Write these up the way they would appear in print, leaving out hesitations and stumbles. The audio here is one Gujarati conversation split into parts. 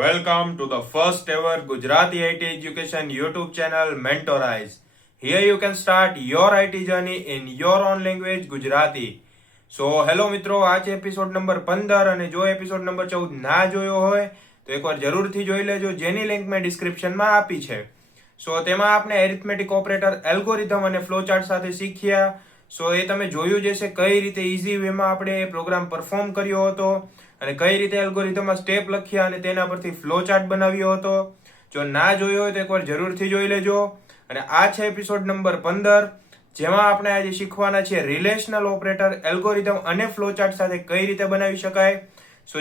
Welcome to the first ever Gujarati IT education YouTube channel Mentorize. Here you can start your IT journey in your own language Gujarati. Hello મિત્રો, આ છે એપિસોડ નંબર 15 અને જો એપિસોડ નંબર 14 ના જોયો હોય તો એકવાર જરૂરથી જોઈ લેજો, જેની લિંક મેં ડિસ્ક્રિપ્શનમાં આપી છે. તેમાં આપણે એરિથમેટિક ઓપરેટર, એલ્ગોરિધમ અને ફ્લોચાર્ટ સાથે શીખ્યા. એ તમે જોયું જ હશે કઈ રીતે ઇઝી વેમાં આપણે એ પ્રોગ્રામ પરફોર્મ કર્યો હતો અને કઈ રીતે એલ્ગોરિધમમાં સ્ટેપ લખ્યા અને તેના પરથી ફ્લોચાર્ટ બનાવ્યો હતો. જો ના જોયો હોય તો એકવાર જરૂરથી જોઈ લેજો. અને આ છે એપિસોડ નંબર 15, જેમાં આપણે આજે શીખવાના છીએ રિલેશનલ ઓપરેટર, એલ્ગોરિધમ અને ફ્લોચાર્ટ સાથે કઈ રીતે બનાવી શકાય.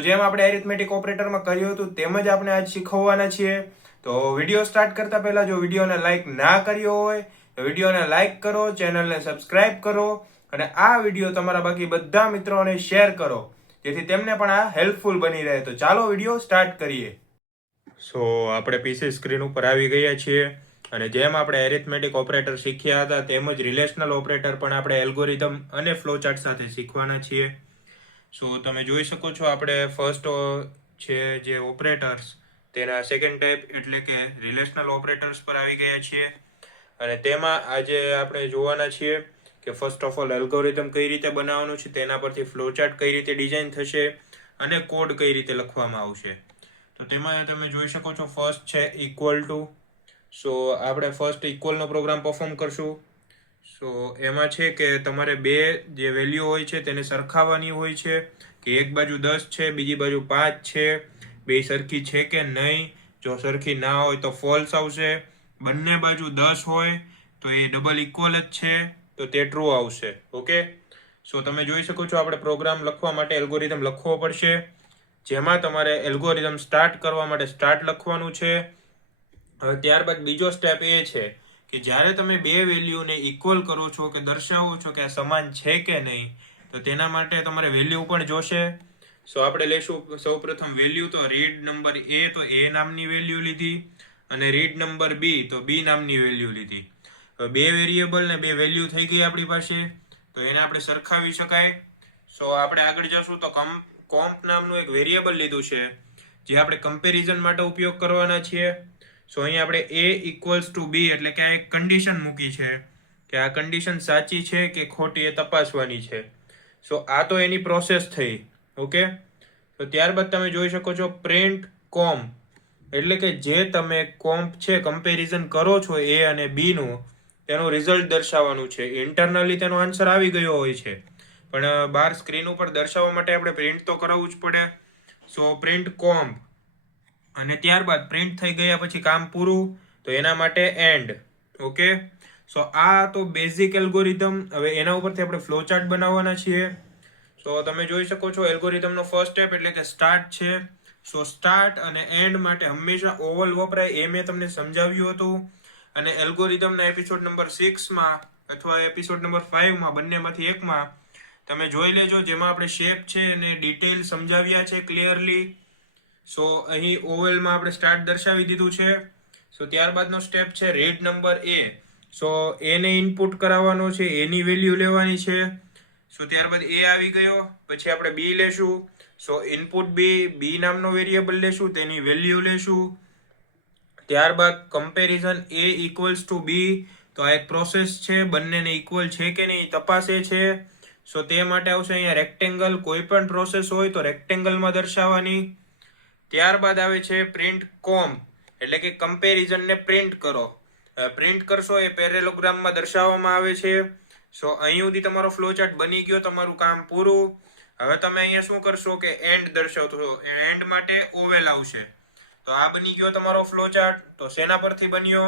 જેમ આપણે એરિથમેટિક ઓપરેટરમાં કર્યું હતું તેમ જ આપણે આજ શીખવવાના છીએ. તો વિડીયો સ્ટાર્ટ કરતા પહેલા જો વિડીયોને લાઈક ના કર્યો હોય તો વિડીયોને લાઈક કરો, ચેનલને સબસ્ક્રાઇબ કરો અને આ વિડીયો તમારા બાકી બધા મિત્રોને શેર કરો, જેથી તેમને પણ આ હેલ્પફુલ બની રહે. તો ચાલો વિડીયો સ્ટાર્ટ કરીએ. આપણે પીસી સ્ક્રીન ઉપર આવી ગયા છીએ અને જેમ આપણે એરિથમેટિક ઓપરેટર શીખ્યા હતા તેમ જ રિલેશનલ ઓપરેટર પણ આપણે એલ્ગોરિધમ અને ફ્લોચાર્ટ સાથે શીખવાના છીએ. તમે જોઈ શકો છો આપણે ફર્સ્ટ છે જે ઓપરેટર્સ, તેના સેકન્ડ ટાઈપ એટલે કે રિલેશનલ ઓપરેટર્સ પર આવી ગયા છીએ. અને તેમાં આજે આપણે જોવાના છીએ કે ફર્સ્ટ ઓફ ઓલ એલ્ગોરિધમ કઈ રીતે બનાવવાનું છે, તેના પરથી ફ્લોચાર્ટ કઈ રીતે ડિઝાઇન થશે અને કોડ કઈ રીતે લખવામાં આવશે. તો તેમાં તમે જોઈ શકો છો ફર્સ્ટ છે ઇક્વલ ટુ. આપણે ફર્સ્ટ ઇક્વલનો પ્રોગ્રામ પરફોર્મ કરશું. એમાં છે કે તમારે બે જે વેલ્યુ હોય છે તેને સરખાવવાની હોય છે કે એક બાજુ 10 છે, બીજી બાજુ 5 છે, બે સરખી છે કે નહીં. જો સરખી ના હોય તો ફોલ્સ આવશે. બંને બાજુ 10 હોય તો એ ડબલ ઇક્વલ જ છે, તો તે ટ્રુ આવશે. ઓકે, તમે જોઈ શકો છો આપણે પ્રોગ્રામ લખવા માટે એલ્ગોરિધમ લખવો પડશે, જેમાં તમારે એલ્ગોરિધમ સ્ટાર્ટ કરવા માટે સ્ટાર્ટ લખવાનું છે. હવે ત્યારબાદ બીજો સ્ટેપ એ છે કે જ્યારે તમે બે વેલ્યુને ઇક્વલ કરો છો કે દર્શાવો છો કે આ સમાન છે કે નહીં, તો તેના માટે તમારે વેલ્યુ પણ જોશે. આપણે લેશું સૌપ્રથમ વેલ્યુ. તો રીડ નંબર એ, તો એ નામની વેલ્યુ લીધી અને રીડ નંબર બી, તો બી નામની વેલ્યુ લીધી. બે વેરિયેબલ ને બે વેલ્યુ થઈ ગઈ આપણી પાસે, તો એને આપણે સરખાવી શકાય. આપણે આગળ જશું તો કોમ્પ નામનું એક વેરિયેબલ લીધું છે, જે આપણે કમ્પેરિઝન માટે ઉપયોગ કરવાના છીએ. અહીંયા આપણે a ઇક્વલ્સ ટુ બી એટલે કે આ એક કન્ડિશન મૂકી છે કે આ કન્ડિશન સાચી છે કે ખોટી એ તપાસવાની છે. આ તો એની પ્રોસેસ થઈ. ઓકે, તો ત્યારબાદ તમે જોઈ શકો છો પ્રિન્ટ કોમ્પ એટલે કે જે તમે કોમ્પ છે કમ્પેરિઝન કરો છો એ અને બી નું, તેનું રિઝલ્ટ દર્શાવવાનું છે. ઇન્ટરનલી તેનો આન્સર આવી ગયો હોય છે, પણ બહાર સ્ક્રીન ઉપર દર્શાવવા માટે આપણે પ્રિન્ટ તો કરાવવું જ પડે. પ્રિન્ટ કોમ્પ અને ત્યારબાદ પ્રિન્ટ થઈ ગયા પછી કામ પૂરું, તો એના માટે એન્ડ. ઓકે, આ તો બેઝિક એલ્ગોરિધમ. હવે એના ઉપરથી આપણે ફ્લોચાર્ટ બનાવવાના છીએ. તમે જોઈ શકો છો એલ્ગોરિધમનો ફર્સ્ટ સ્ટેપ એટલે કે સ્ટાર્ટ છે. સ્ટાર્ટ અને એન્ડ માટે હંમેશા ઓવલ વપરાય, એ મેં તમને સમજાવ્યું હતું. અને એલ્ગોરિધમના એપિસોડ નંબર 6માં અથવા એપિસોડ નંબર 5માં બંનેમાંથી એકમાં તમે જોઈ લેજો, જેમાં આપણે શેપ છે અને ડિટેલ સમજાવ્યા છે ક્લિયરલી. અહીં ઓવલમાં આપણે સ્ટાર્ટ દર્શાવી દીધું છે. ત્યારબાદનો સ્ટેપ છે રીડ નંબર એ. એને ઇનપુટ કરાવવાનો છે, એની વેલ્યુ લેવાની છે. ત્યારબાદ એ આવી ગયો, પછી આપણે બી લેશું. ઇનપુટ બી નામનો વેરિયેબલ લેશું, તેની વેલ્યુ લેશું. ત્યારબાદ કમ્પેરિઝન એ ઇક્વલ્સ ટુ બી, તો આ એક પ્રોસેસ છે, બંનેને ઇક્વલ છે કે નહીં તપાસે છે. તે માટે આવશે અહીંયા રેક્ટેંગલ. કોઈ પણ પ્રોસેસ હોય તો રેક્ટેંગલમાં દર્શાવવાની. ત્યારબાદ આવે છે પ્રિન્ટ કોમ્પ એટલે કે કમ્પેરિઝનને પ્રિન્ટ કરો. પ્રિન્ટ કરશો એ પેરેલોગ્રામમાં દર્શાવવામાં આવે છે. અહીં સુધી તમારો ફ્લોચાર્ટ બની ગયો, તમારું કામ પૂરું. હવે તમે અહીંયા શું કરશો કે એન્ડ દર્શાવશો. એન્ડ માટે ઓવેલ આવશે. તો આ બની ગયો તમારો ફ્લોચાર્ટ. તો શેના પરથી બન્યો?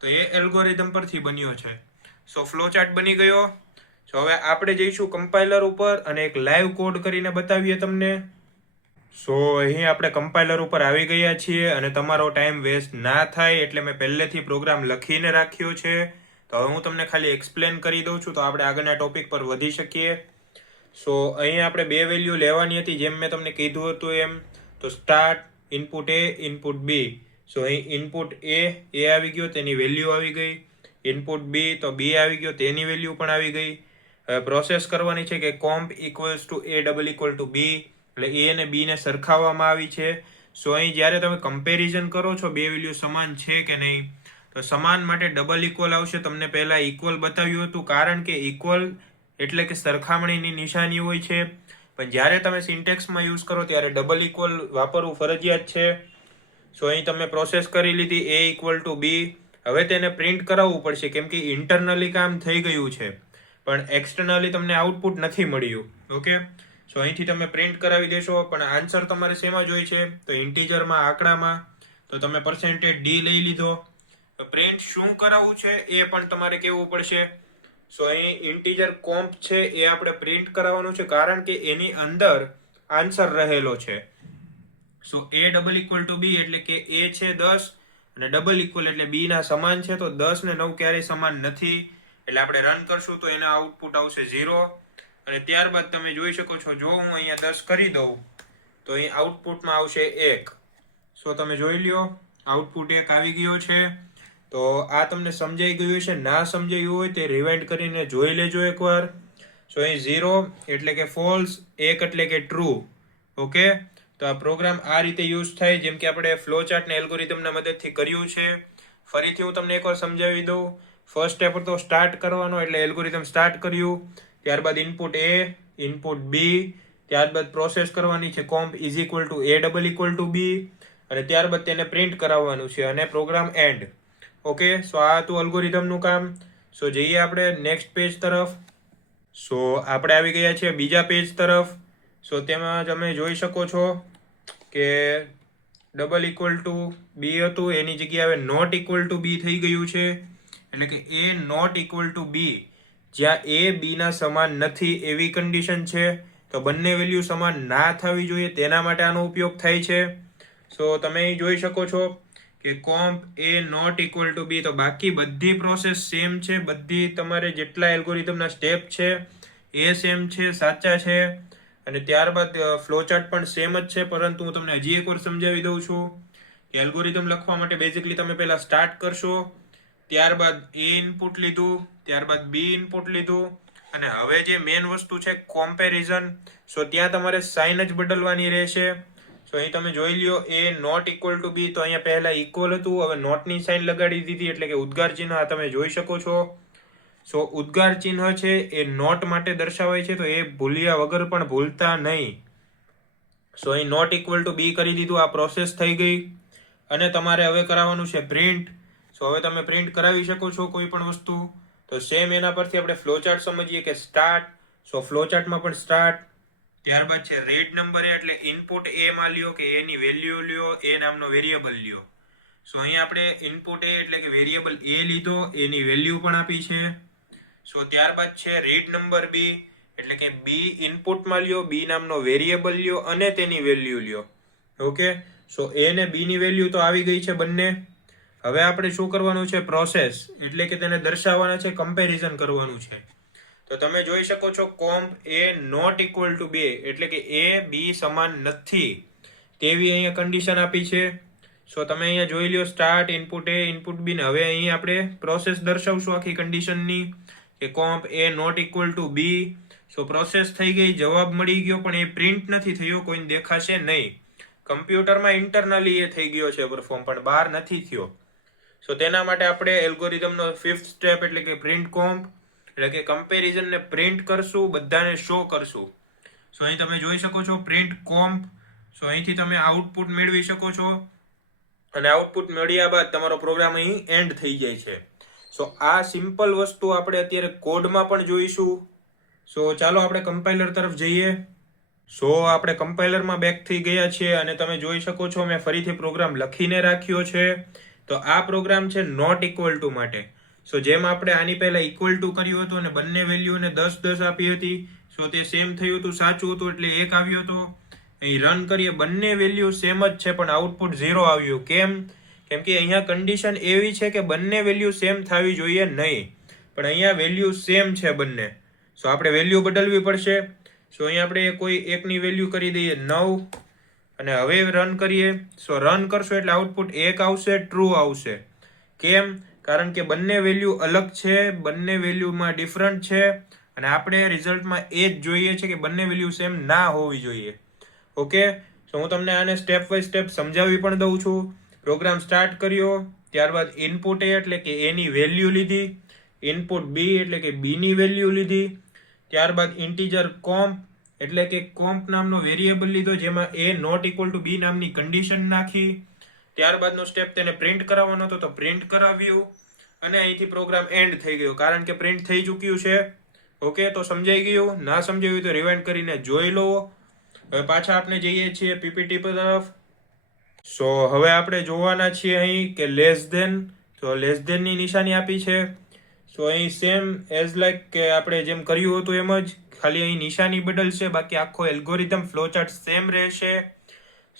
તો એ એલ્ગોરિધમ પરથી બન્યો છે. ફ્લોચાર્ટ બની ગયો. હવે આપણે જઈશું કમ્પાઇલર ઉપર અને એક લાઈવ કોડ કરીને બતાવીએ તમને. અહીં આપણે કમ્પાઇલર ઉપર આવી ગયા છીએ અને તમારો ટાઈમ વેસ્ટ ના થાય એટલે મેં પહેલેથી પ્રોગ્રામ લખીને રાખ્યો છે. તો હવે હું તમને ખાલી એક્સપ્લેન કરી દઉં છું, તો આપણે આગળના ટોપિક પર વધી શકીએ. અહીં આપણે બે વેલ્યુ લેવાની હતી, જેમ મેં તમને કીધું હતું એમ. તો સ્ટાર્ટ, ઇનપુટ એ, ઇનપુટ બી. અહીં ઇનપુટ એ આવી ગયો, તેની વેલ્યુ આવી ગઈ. ઇનપુટ બી, તો બી આવી ગયો, તેની વેલ્યુ પણ આવી ગઈ. હવે પ્રોસેસ કરવાની છે કે comp equals to a double equal to b, એટલે એ અને બી ને સરખાવવામાં આવી છે. સો અહીં જ્યારે તમે કમ્પેરિઝન કરો છો બે વેલ્યુ સમાન છે કે નહીં, તો સમાન માટે ડબલ ઇક્વલ આવશે. તમને પહેલા ઇક્વલ બતાવ્યું હતું, કારણ કે ઇક્વલ એટલે કે સરખામણીની નિશાની હોય છે. પણ જ્યારે તમે સિન્ટેક્સમાં યુઝ કરો ત્યારે ડબલ ઇક્વલ વાપરવું ફરજિયાત છે. સો અહીં તમે પ્રોસેસ કરી લીધી a ઇક્વલ ટુ b. હવે તેને પ્રિન્ટ કરાવવું પડશે, કેમ કે ઇન્ટરનલી કામ થઈ ગયું છે પણ એક્સટર્નલી તમને આઉટપુટ નથી મળ્યું. ઓકે, સો અહીંથી તમે પ્રિન્ટ કરાવી દેશો. પણ આન્સર તમારે શેમાં જોઈએ છે, તો ઇન્ટીજરમાં, આંકડામાં. તો તમે %d લઈ લીધો. પ્રિન્ટ શું કરાવવું છે એ પણ તમારે કહેવું પડશે. સો અહીં ઇન્ટીજર કોમ્પ છે એ આપણે પ્રિન્ટ કરાવવાનું છે, કારણ કે એની અંદર આન્સર રહેલો છે. સો a double equal to b એટલે કે a છે 10 અને ડબલ ઇક્વલ એટલે b ના સમાન છે. તો 10 ને 9 ક્યારેય સમાન નથી, એટલે આપણે રન કરશું તો એના આઉટપુટ આવશે 0. અને ત્યારબાદ તમે જોઈ શકો છો, જો હું અહીંયા 10 કરી દઉં તો અહીં આઉટપુટમાં આવશે 1. સો તમે જોઈ લ્યો, આઉટપુટ 1 આવી ગયો છે. તો આ તમને સમજાઈ ગયું છે. ના સમજાયું હોય તે રિવાઇન્ડ કરીને જોઈ લેજો એકવાર. સો અહીં 0 એટલે કે ફોલ્સ, 1 એટલે કે ટ્રુ. ઓકે, તો આ પ્રોગ્રામ આ રીતે યુઝ થાય, જેમ કે આપણે ફ્લો ચાર્ટ ને એલ્ગોરિધમના મદદથી કર્યું છે. ફરીથી હું તમને એકવાર સમજાવી દઉં. ફર્સ્ટ સ્ટેપ તો સ્ટાર્ટ કરવાનો, એટલે એલ્ગોરિધમ સ્ટાર્ટ કર્યું. ત્યારબાદ ઇનપુટ a, ઇનપુટ b, ત્યારબાદ પ્રોસેસ કરવાની છે comp is equal to a double equal to b, અને ત્યારબાદ તેને પ્રિન્ટ કરાવવાનું છે અને પ્રોગ્રામ એન્ડ. ઓકે, સો આ હતું અલ્ગોરિધમનું કામ. સો જઈએ આપણે નેક્સ્ટ પેજ તરફ. સો આપણે આવી ગયા છીએ બીજા પેજ તરફ. સો તેમાં તમે જોઈ શકો છો કે ડબલ ઇક્વલ ટુ b હતું, એની જગ્યાએ હવે નોટ ઇક્વલ ટુ b થઈ ગયું છે. એટલે કે a not equal to b, જ્યાં a b ના સમાન નથી એવી કન્ડિશન છે. તો બંને વેલ્યુ સમાન ના થવી જોઈએ, તેના માટે આનો ઉપયોગ થાય છે. સો તમે અહીં જોઈ શકો છો કે કોમ્પ a not equal to b. તો બાકી બધી પ્રોસેસ સેમ છે, બધી તમારે જેટલા એલ્ગોરિધમના સ્ટેપ છે એ સેમ છે, સાચા છે. અને ત્યારબાદ ફ્લોચાર્ટ પણ સેમ જ છે, પરંતુ હું તમને હજી એકવાર સમજાવી દઉં છું કે એલ્ગોરિધમ લખવા માટે બેઝિકલી તમે પહેલા સ્ટાર્ટ કરશો, ત્યારબાદ a ઇનપુટ લીધું, ત્યારબાદ b ઇનપુટ લીધું, અને હવે જે મેઇન વસ્તુ છે કોમ્પેરિઝન. સો ત્યાં તમારે સાઇન જ બદલવાની રહેશે. સો અહીં તમે જોઈ લ્યો, a not equal to b, તો અહીંયા પહેલા ઇક્વલ હતું, હવે નોટની સાઇન લગાડી દીધી, એટલે કે ઉદ્ગાર ચિહ્ન આ તમે જોઈ શકો છો. સો ઉદ્ગાર ચિહ્ન છે એ નોટ માટે દર્શાવાય છે, તો એ ભૂલ્યા વગર પણ ભૂલતા નહીં. સો અહીં નોટ ઇક્વલ ટુ b કરી દીધું, આ પ્રોસેસ થઈ ગઈ. અને તમારે હવે કરાવવાનું છે પ્રિન્ટ. સો હવે તમે પ્રિન્ટ કરાવી શકો છો કોઈ પણ વસ્તુ. તો સેમ એના પરથી આપણે ફ્લોચાર્ટ સમજીએ કે સ્ટાર્ટ. સો ફ્લોચાર્ટમાં પણ સ્ટાર્ટ, ત્યારબાદ છે રીડ નંબર એટલે ઇનપુટ a માં લ્યો કે a ની વેલ્યુ લ્યો, a નામનો વેરિયેબલ લ્યો. સો અહીં આપણે ઇનપુટ a એટલે કે વેરિયેબલ a લીધો, a ની વેલ્યુ પણ આપી છે. સો ત્યારબાદ છે રીડ નંબર b એટલે કે b ઇનપુટમાં લ્યો, b નામનો વેરિયેબલ લ્યો અને તેની વેલ્યુ લ્યો. ઓકે, સો a ને b ની વેલ્યુ તો આવી ગઈ છે બંને. હવે આપણે શું કરવાનું છે, પ્રોસેસ એટલે કે તેને દર્શાવવાના છે, કમ્પેરિઝન કરવાનું છે. તો તમે જોઈ શકો છો comp a not equal to b એટલે કે a b સમાન નથી તેવી અહીંયા કન્ડિશન આપી છે. સો તમે અહીંયા જોઈ લ્યો, start, input a, input b, ને હવે અહીં આપણે પ્રોસેસ દર્શાવશું આખી કન્ડિશનની કે કોમ્પ a not equal to b. So process થઈ ગઈ, જવાબ મળી ગયો, પણ એ પ્રિન્ટ નથી થયો, કોઈને દેખાશે નહીં. કમ્પ્યુટરમાં ઇન્ટરનલી એ થઈ ગયો છે પરફોર્મ, પણ બહાર નથી થયો. સો તેના માટે આપણે એલ્ગોરિધમનો 5th સ્ટેપ એટલે કે પ્રિન્ટ કોમ્પ એટલે કે કમ્પેરિઝન ને પ્રિન્ટ કરશું, બધાને શો કરશું. સો અહીં તમે જોઈ શકો છો પ્રિન્ટ કોમ્પ. સો અહીંથી તમે આઉટપુટ મેળવી શકો છો, અને આઉટપુટ મળ્યા બાદ તમારો પ્રોગ્રામ અહીં એન્ડ થઈ જાય છે. સો આ સિમ્પલ વસ્તુ આપણે અત્યારે કોડમાં પણ જોઈશું. સો ચાલો આપણે કમ્પાઇલર તરફ જઈએ. સો આપણે કમ્પાઇલરમાં બેક થઈ ગયા છીએ, અને તમે જોઈ શકો છો મેં ફરીથી પ્રોગ્રામ લખીને રાખ્યો છે. તો આ પ્રોગ્રામ છે નોટ ઇક્વલ ટુ માટે. સો જેમ આપણે આની પહેલા ઇક્વલ ટુ કર્યું હતું અને બંને વેલ્યુને 10 આપી હતી, સો તે સેમ થયું હતું, સાચું હતું એટલે 1 આવ્યો હતો. અહીં રન કરીએ, બંને વેલ્યુ સેમ જ છે પણ આઉટપુટ 0 આવ્યું. કેમ? કેમ કે અહીંયા કન્ડિશન એવી છે કે બંને વેલ્યુ સેમ થવી જોઈએ નહીં, પણ અહીંયા વેલ્યુ સેમ છે બંને. સો આપણે વેલ્યુ બદલવી પડશે. સો અહીંયા આપણે કોઈ એકની વેલ્યુ કરી દઈએ 9, અને હવે રન કરીએ. સો રન કરશો એટલે આઉટપુટ 1 આવશે, ટ્રુ આવશે. કેમ? કારણ કે બંને વેલ્યુ અલગ છે, બંને વેલ્યુમાં ડિફરન્ટ છે, અને આપણે રિઝલ્ટમાં એ જ જોઈએ છે કે બંને વેલ્યુ સેમ ના હોવી જોઈએ. ઓકે, સો હું તમને આને સ્ટેપ બાય સ્ટેપ સમજાવી પણ દઉં છું. પ્રોગ્રામ સ્ટાર્ટ કર્યો, ત્યારબાદ ઇનપુટ એ એટલે કે એની વેલ્યુ લીધી, ઇનપુટ બી એટલે કે બીની વેલ્યુ લીધી, ત્યારબાદ ઇન્ટીજર કોમ્પ એટલે કે કોમ્પ નામનો વેરિયેબલ લીધો જેમાં એ નોટ ઇક્વલ ટુ બી નામની કન્ડિશન નાખી. ત્યારબાદનો સ્ટેપ તેને પ્રિન્ટ કરાવવાનો હતો તો પ્રિન્ટ કરાવ્યું અને અહીંથી પ્રોગ્રામ એન્ડ થઈ ગયો કારણ કે પ્રિન્ટ થઈ ચૂક્યું છે. ઓકે, તો સમજાઈ ગયું? ના સમજાયું તો રિવાઇન્ડ કરીને જોઈ લો. હવે પાછા આપણે જઈએ છીએ પીપીટી તરફ. સો હવે આપણે જોવાના છીએ અહીં કે લેસ ધેન, તો લેસ ધેનની નિશાની આપી છે. સો અહીં સેમ એઝ લાઈક કે આપણે જેમ કર્યું હતું એમ જ, ખાલી અહીં નિશાની બદલશે, બાકી આખો એલ્ગોરિધમ ફ્લોચાર્ટ સેમ રહેશે.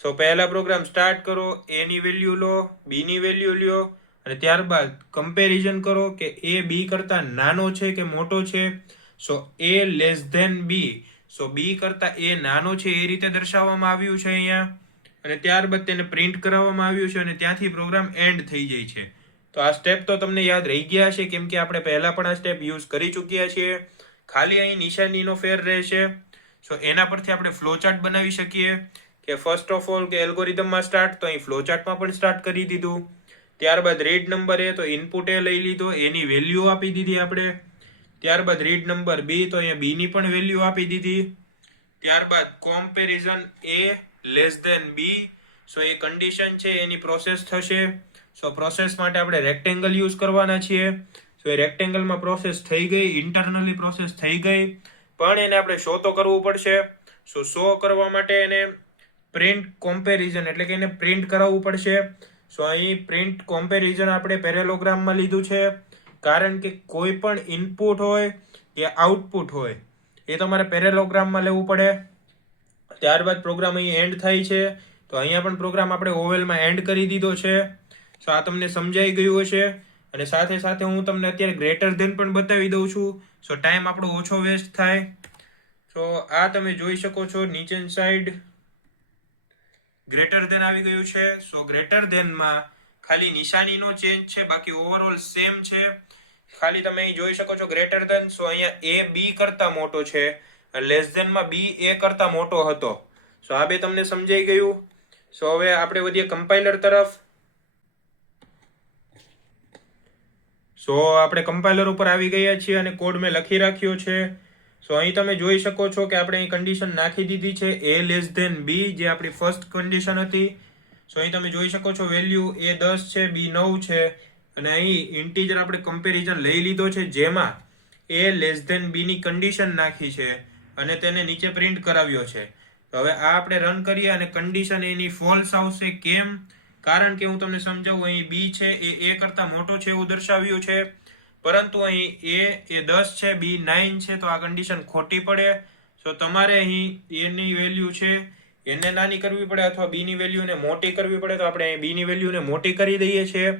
સો પહેલા પ્રોગ્રામ સ્ટાર્ટ કરો, એની વેલ્યુ લો, બીની વેલ્યુ લ્યો અને ત્યારબાદ કમ્પેરિઝન કરો કે એ બી કરતા નાનો છે કે મોટો છે. સો એ લેસ ધેન બી, સો બી કરતા એ નાનો છે એ રીતે દર્શાવવામાં આવ્યું છે અહીંયા, અને ત્યારબાદ તેને પ્રિન્ટ કરાવવામાં આવ્યું છે અને ત્યાંથી પ્રોગ્રામ એન્ડ થઈ જાય છે. તો આ સ્ટેપ તો તમને યાદ રહી ગયા છે કેમ કે આપણે પહેલા પણ આ સ્ટેપ યુઝ કરી ચૂક્યા છીએ. ખાલી અહીં નિશાનીનો ફેર રહેશે. સો એના પરથી આપણે ફ્લોચાર્ટ બનાવી શકીએ કે ફર્સ્ટ ઓફ ઓલ કે એલ્ગોરિધમમાં સ્ટાર્ટ, તો અહીં ફ્લોચાર્ટમાં પણ સ્ટાર્ટ કરી દીધું. ત્યારબાદ રીડ નંબર એ, તો ઇનપુટ એ લઈ લીધો, એની વેલ્યુ આપી દીધી આપણે. ત્યારબાદ રીડ નંબર બી, તો અહીંયા બીની પણ વેલ્યુ આપી દીધી. ત્યારબાદ કોમ્પેરિઝન એ લેસ ધેન બી, સો એ કન્ડિશન છે એની પ્રોસેસ થશે. સો પ્રોસેસ માટે આપણે રેક્ટેંગલ યુઝ કરવાના છીએ. સો એ રેક્ટેંગલમાં પ્રોસેસ થઈ ગઈ, ઇન્ટરનલી પ્રોસેસ થઈ ગઈ, પણ એને આપણે શો તો કરવું પડશે. સો શો કરવા માટે એને પ્રિન્ટ કોમ્પેરિઝન એટલે કે એને પ્રિન્ટ કરાવવું પડશે. સો અહીં પ્રિન્ટ કોમ્પેરિઝન આપણે પેરેલોગ્રામમાં લીધું છે કારણ કે કોઈ પણ ઇનપુટ હોય કે આઉટપુટ હોય એ તમારે પેરેલોગ્રામમાં લેવું પડે. ત્યારબાદ પ્રોગ્રામ અહીં એન્ડ થાય છે, તો અહીંયા પણ પ્રોગ્રામ આપણે ઓવેલમાં એન્ડ કરી દીધો છે. સો આ તમને સમજાઈ ગયું હશે. અને સાથે સાથે હું તમને અત્યારે ગ્રેટર ધેન પણ બતાવી દઉં છું, સો ટાઈમ આપણો ઓછો વેસ્ટ થાય. તો આ તમે જોઈ શકો છો નીચેની સાઈડ ગ્રેટર ધેન આવી ગયું છે. સો ગ્રેટર ધેનમાં ખાલી નિશાનીનો ચેન્જ છે, બાકી ઓવરઓલ સેમ છે. ખાલી તમે અહીં જોઈ શકો છો ગ્રેટર ધેન, સો અહીંયા એ બી કરતા મોટો છે, લેસ ધેનમાં બી એ કરતા મોટો હતો. સો આ બે તમને સમજાઈ ગયું. સો હવે આપણે વધીએ કમ્પાઇલર તરફ. સો આપણે કમ્પાઇલર ઉપર આવી ગયા છીએ અને કોડ મેં લખી રાખ્યો છે. સો અહીં તમે જોઈ શકો છો કે આપણે અહીં કન્ડિશન નાખી દીધી છે એ લેસ ધેન બી, જે આપણી ફર્સ્ટ કન્ડિશન હતી. સો અહીં તમે જોઈ શકો છો વેલ્યુ એ 10 છે, બી 9 છે, અને અહીં ઇન્ટીજર આપણે કમ્પેરિઝન લઈ લીધો છે જેમાં એ લેસ ધેન બી ની કન્ડિશન નાખી છે અને તેને નીચે પ્રિન્ટ કરાવ્યો છે. હવે આ આપણે રન કરીએ અને કન્ડિશન એની ફોલ્સ આવશે. કેમ? કારણ કે હું તમને સમજાવું, અહીં બી છે એ કરતા મોટો છે એવું દર્શાવ્યું છે, પરંતુ અહીં એ 10 છે, બી 9 છે, તો આ કન્ડિશન ખોટી પડે. સો તમારે અહીં એની વેલ્યુ છે એને નાની કરવી પડે અથવા બી ની વેલ્યુને મોટી કરવી પડે, તો આપણે અહીં બી ની વેલ્યુને મોટી કરી દઈએ છીએ.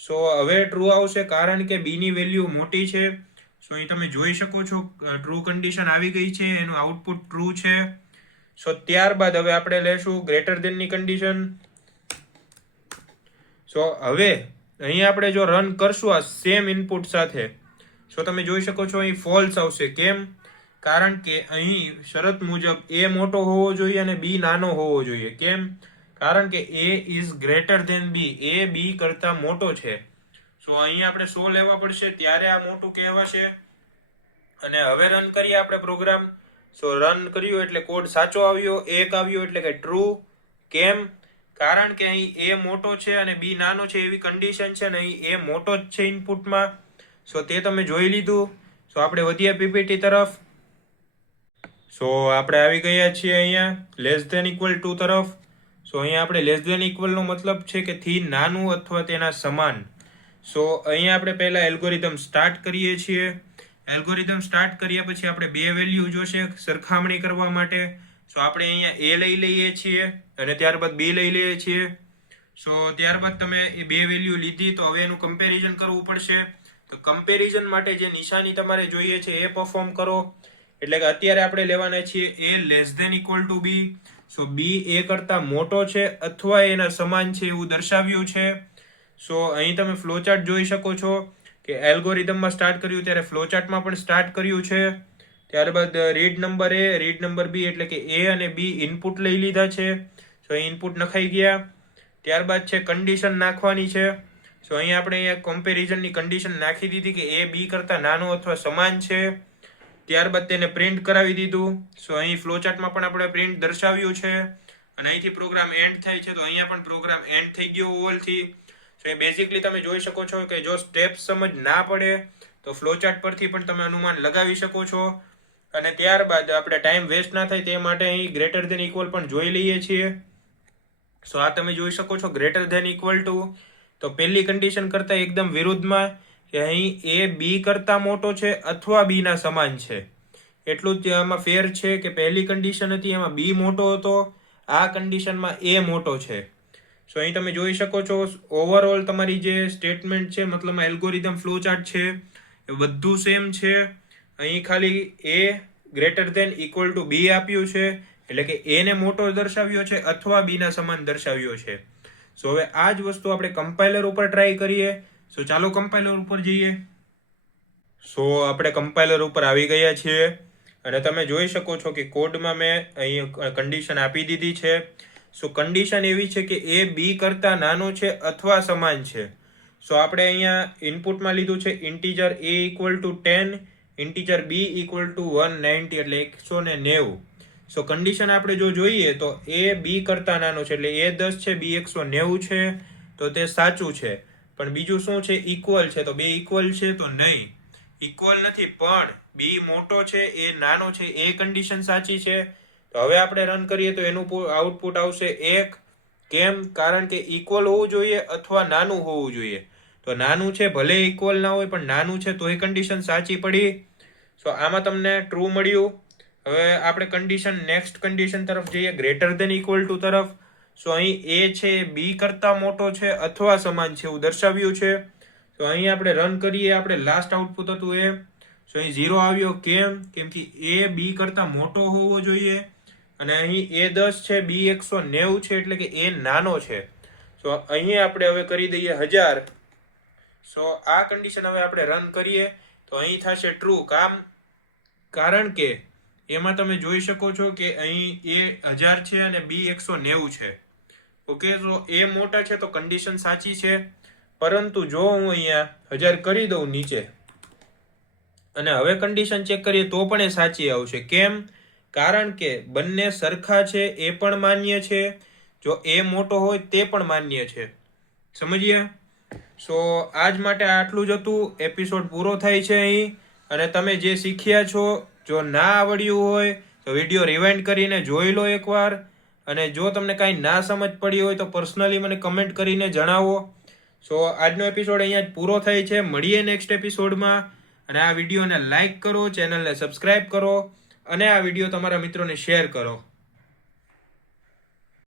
સો હવે ટ્રુ આવશે કારણ કે બી ની વેલ્યુ મોટી છે. સો અહીં તમે જોઈ શકો છો ટ્રુ કન્ડિશન આવી ગઈ છે, એનું આઉટપુટ ટ્રુ છે. સો ત્યારબાદ હવે આપણે લેશું ગ્રેટર ધેન ની કન્ડિશન. સો હવે અહીં આપણે જો રન કરશું આ સેમ ઇનપુટ સાથે, સો તમે જોઈ શકો છો અહીં ફોલ્સ આવશે. કેમ? કારણ કે અહીં શરત મુજબ એ મોટો હોવો જોઈએ અને બી નાનો હોવો જોઈએ. કેમ? કારણ કે એ ઇઝ ગ્રેટર ધેન બી, એ બી કરતા મોટો છે. સો અહીં આપણે 100 લેવા પડશે ત્યારે આ મોટું કહેવાશે. અને હવે રન કરીએ આપણે પ્રોગ્રામ. સો રન કર્યું એટલે કોડ સાચો આવ્યો, 1 આવ્યો એટલે કે ટ્રુ. કેમ? કારણ કે અહીં એ મોટો છે અને બી નાનો છે એવી કન્ડિશન છે, ને અહીં એ મોટો જ છે ઇનપુટમાં. સો તે તમે જોઈ લીધું. સો આપણે વધીએ પીપીટી તરફ. સો આપણે આવી ગયા છીએ અહીંયા લેસ ધેન ઇક્વલ ટુ તરફ. સો અહીંયા આપણે લેસ ધેન ઇક્વલ નો મતલબ છે કે થી નાનું અથવા તેના સમાન. સો અહીંયા આપણે પહેલા એલ્ગોરિધમ સ્ટાર્ટ કરીએ છીએ. એલ્ગોરિધમ સ્ટાર્ટ કર્યા પછી આપણે બે વેલ્યુ જોશે સરખામણી કરવા માટે. સો આપણે અહીંયા એ લઈ લઈએ છીએ અને ત્યારબાદ બી લઈ લઈએ છીએ. સો ત્યારબાદ તમે એ બે વેલ્યુ લીધી, તો હવે એનું કમ્પેરિઝન કરવું પડશે. તો કમ્પેરિઝન માટે જે નિશાની તમારે જોઈએ છે એ પરફોર્મ કરો. એટલે કે અત્યારે આપણે લેવાના છીએ એ લેસ ધેન ઇક્વલ ટુ બી. સો બી એ કરતા મોટો છે અથવા એના સમાન છે એવું દર્શાવ્યું છે. સો અહીં તમે ફ્લોચાર્ટ જોઈ શકો છો કે એલ્ગોરિધમમાં સ્ટાર્ટ કર્યું ત્યારે ફ્લોચાર્ટમાં પણ સ્ટાર્ટ કર્યું છે. ત્યારબાદ રીડ નંબર એ, રીડ નંબર બી એટલે કે એ અને બી ઇનપુટ લઈ લીધા છે. સો અહીં ઇનપુટ નખાઈ ગયા. ત્યારબાદ છે કન્ડિશન નાખવાની છે. સો અહીંયા આપણે અહીંયા કમ્પેરિઝનની કન્ડિશન નાખી દીધી કે એ બી કરતાં નાનો અથવા સમાન છે. ત્યારબાદ તેને પ્રિન્ટ કરાવી દીધું. સો અહીં ફ્લોચાર્ટમાં પણ આપણે પ્રિન્ટ દર્શાવ્યું છે અને અહીંથી પ્રોગ્રામ એન્ડ થાય છે તો અહીંયા પણ પ્રોગ્રામ એન્ડ થઈ ગયો ઓવલથી. સો એ બેઝિકલી તમે જોઈ શકો છો કે જો સ્ટેપ સમજ ના પડે તો ફ્લોચાર્ટ પરથી પણ તમે અનુમાન લગાવી શકો છો. અને ત્યારબાદ આપણે ટાઈમ વેસ્ટ ના થાય તે માટે અહીં ગ્રેટર ધેન ઇક્વલ પણ જોઈ લઈએ છીએ. સો આ તમે જોઈ શકો છો ગ્રેટર ધેન ઇક્વલ ટુ, તો પહેલી કન્ડિશન કરતાં એકદમ વિરુદ્ધમાં કે અહીં એ બી કરતાં મોટો છે અથવા બી ના સમાન છે. એટલું જ આમાં ફેર છે કે પહેલી કન્ડિશન હતી એમાં બી મોટો હતો, આ કન્ડિશનમાં એ મોટો છે. સો અહીં તમે જોઈ શકો છો ઓવરઓલ તમારી જે સ્ટેટમેન્ટ છે મતલબ એલ્ગોરિધમ ફ્લો ચાર્ટ છે એ બધું સેમ છે. અહીં ખાલી એ ગ્રેટર ધેન ઇક્વલ ટુ બી આપ્યું છે એટલે કે એ ને મોટો દર્શાવ્યો છે અથવા બી ના સમાન દર્શાવ્યો છે. સો હવે આ જ વસ્તુ આપણે કમ્પાઇલર ઉપર ટ્રાય કરીએ. સો ચાલો કમ્પાઇલર ઉપર જઈએ. સો આપણે કમ્પાઇલર ઉપર આવી ગયા છીએ અને તમે જોઈ શકો છો કે કોડમાં મેં અહીં કન્ડિશન આપી દીધી છે. સો કન્ડિશન એવી છે કે એ બી કરતાં નાનો છે અથવા સમાન છે. સો આપણે અહીંયા ઇનપુટમાં લીધું છે integer A equal to 10, integer B equal to 190 એટલે 190. સો કન્ડિશન આપણે જો જોઈએ તો એ બી કરતાં નાનો છે એટલે એ 10 છે, બી 190 છે તો તે સાચું છે. પણ બીજું શું છે? ઇક્વલ છે. તો બે ઇક્વલ છે તો નહીં, ઇક્વલ નથી પણ બી મોટો છે એ નાનો છે એ કન્ડિશન સાચી છે. તો હવે આપણે રન કરીએ તો એનું આઉટપુટ આવશે 1. કેમ? કારણ કે ઇક્વલ હોવું જોઈએ અથવા નાનું હોવું જોઈએ. તો નાનું છે ભલે ઇક્વલ ના હોય પણ નાનું છે તો એ કન્ડિશન સાચી પડી. સો આમાં તમને ટ્રુ મળ્યું. હવે આપણે કન્ડિશન નેક્સ્ટ કન્ડિશન તરફ જઈએ, ગ્રેટર ધેન ઇક્વલ ટુ તરફ. સો અહીં એ છે બી કરતાં મોટો છે અથવા સમાન છે એવું દર્શાવ્યું છે. તો અહીં આપણે રન કરીએ, આપણે લાસ્ટ આઉટપુટ હતું એ. સો અહીં 0 આવ્યો. કેમ? કેમ કે એ બી કરતાં મોટો હોવો જોઈએ અને અહીં એ 10 છે, બી 190 છે એટલે કે એ નાનો છે. સો અહીં આપણે હવે કરી દઈએ 1000. સો આ કન્ડિશન હવે આપણે રન કરીએ તો અહીં થશે ટ્રુ. કારણ કે એમાં તમે જોઈ શકો છો કે અહીં એ 1000 છે અને બી 190 છે. ઓકે, તો એ મોટા છે તો કન્ડિશન સાચી છે. પરંતુ જો હું અહીંયા 1000 કરી દઉં નીચે અને હવે કન્ડિશન ચેક કરીએ તો પણ એ સાચી આવશે. કેમ? કારણ કે બંને સરખા છે એ પણ માન્ય છે, જો એ મોટો હોય તે પણ માન્ય છે. સમજ્યા? સો આજ માટે આટલું જ હતું. એપિસોડ પૂરો થાય છે અહીં. અને તમે જે શીખ્યા છો જો ના આવડ્યું હોય તો વિડીયો રિવાઇન્ડ કરીને જોઈ લો એકવાર. અને જો તમને કાંઈ ના સમજ પડી હોય તો પર્સનલી મને કમેન્ટ કરીને જણાવો. સો આજનો એપિસોડ અહીંયા જ પૂરો થાય છે. મળીએ નેક્સ્ટ એપિસોડમાં. અને આ વિડીયોને લાઈક કરો, ચેનલને સબસ્ક્રાઇબ કરો અને આ વિડીયો તમારા મિત્રોને શેર કરો.